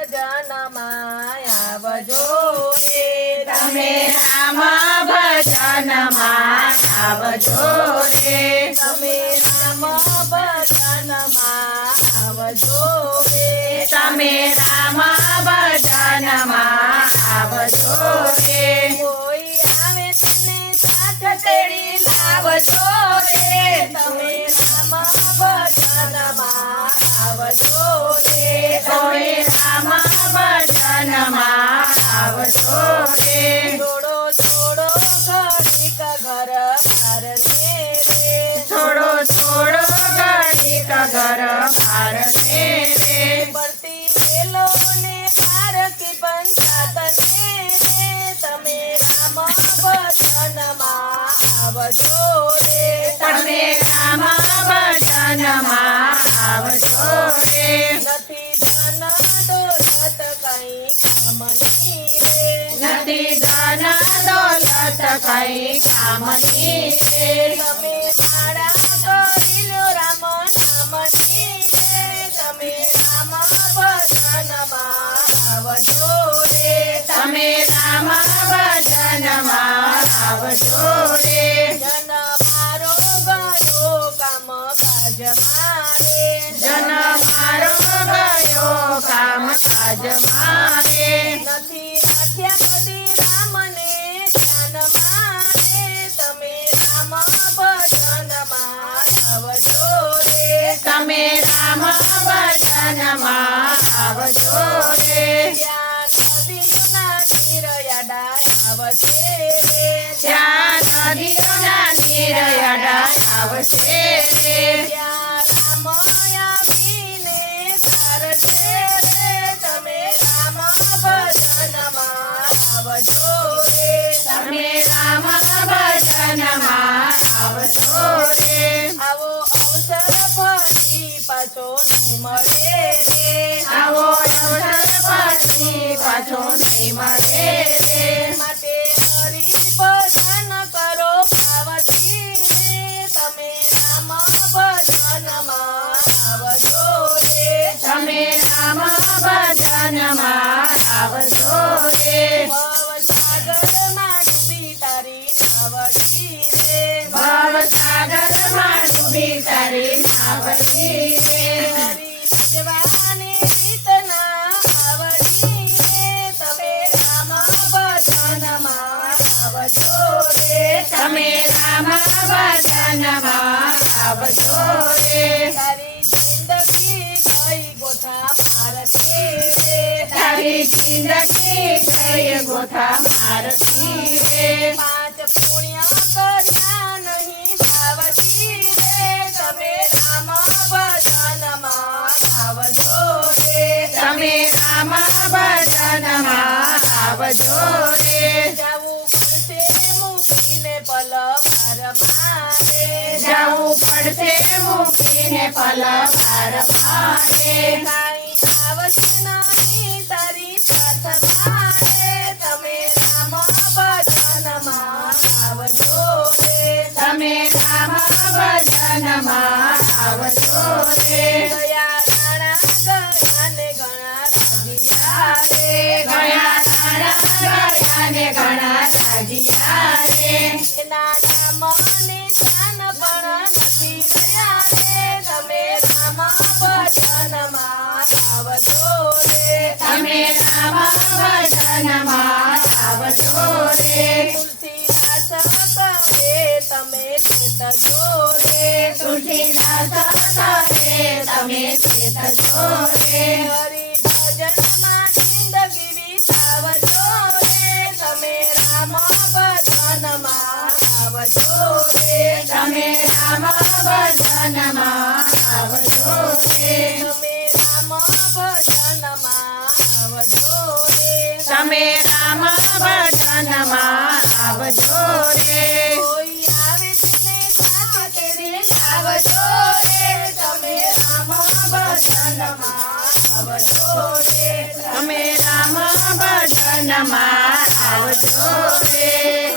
ભજનમાં આવજો રે તમે રામ ભજનમાં આવજો રે તમે રામ ભજનમાં આવજો રે તમે રામ ભજનમાં આવજો રે કોઈ આવે તને સાથ તેડી લાવજો રે તમે રામ ભજનમાં આવજો રે કોઈ રામ ભજનમાં આવજો રે થોડો થોડો ઘડીક ઘર બાર રે થોડો થોડો ઘડીક ઘર બાર રે પડતી વેલો ને પારકી પંચાત ને રે તમે રામ ભજનમાં આવજો રે તમે રામ ભજનમાં આવજો રે નથી ધન દોલત કઈ કામની રે નથી ધન દોલત કઈ કામની રે તમે માળા કરી લો રામ નામની રે તમે રામ ભજનમાં આવજો રે તમે રામ ભજનમાં આવજો રે જન મારો ગયો કામ કાજ મારે જન મારો ગયો કામ કાજ મારે નથી રાખ્યા કદી રામને ધ્યાન મારે તમે રામ ભજનમાં આવજો રે તમે રામ ભજનમાં આવજો રે ત્યાં નદીઓના નીરયાડા આવશે રે ત્યાં નદીઓના નીર આવશે રે ત્યાં રામ આવીને તારશે રે તમે રામ ભજનમાં આવજો રે તમે રામ ભજનમાં આવજો રે આવો અવસર ફરી પાછો નહીં મળે રે આવો અવસર પછી પાછો નહીં મળે રે માટે હરિ ભજન કરો ભાવથી રે તમે રામ ભજનમાં આવજો રે તમે રામ ભજનમાં આવજો રે ભવસાગરમાં ડૂબી તારી નાવડી રે ભવસાગરમાં ડૂબી તારી નાવડી રે હરિ ભજવાની રીત ના આવડી રે તમે રામ ભજનમાં આવજો રે તમે રામ ભજનમાં આવજો રે તારી જિંદગી ગઈ ગોથા મારતી રે તારી જિંદગી ગઈ ગોથા મારતી રે પાંચ પુણ્ય કર્યા નહીં ભાવતી રે તમે રામ ભજનમાં આવજો રે તમે રામ ભજનમાં આવજો રે જાવું પડશે મૂકીને પલ મારે જવું પડશે મૂકીને પલવાર મારે કાંઈ આવશે નહીં તારી સાથ મારે તમે રામ ભજનમાં આવજો રે તમે રામ ભજનમાં આવજો રે ગયા રાણા ગયા ને ઘણા રાજીયા રે ગયા તારા ગયા ને ઘણા રાજીયા રે એના નામ નિશાન પણ નથી રહ્યા રે તમે રામ ભજનમાં આવજો રે તમે રામ ભજનમાં આવજો રે તુલસીદાસ કહે તમે ચેતજો રે તુલસીદાસ કરે તમે ચેતજો રે હરિ ભજનમાં જિંદગી વિતાવજો રે તમે રામ ભજનમાં આવજો રે તમે રામ ભજનમાં આવજો રે તમે રામ ભજનમાં આવજો રે તમે રામ ભજનમાં આવજો રે કોઈ આવે તેને સાથે તેડી લાવજો રે તમે રામ ભજનમાં આવજો રે તમે રામ ભજનમાં આવજો રે